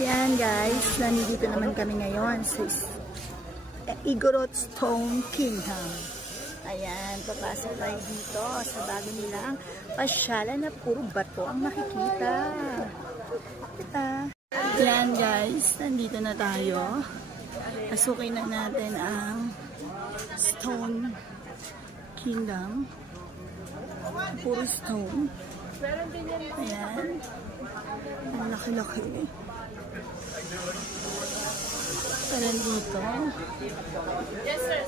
Yan guys, nandito naman kami ngayon sa Igorot Stone Kingdom. Ayan, papasok tayo dito sa bago nilang pasyalan na puro bato ang makikita. Kita. Yan guys, nandito na tayo. Pasukin na natin ang Stone Kingdom. Puro stone. Ayan. Ang laki-laki. Parang dito. Yes sir.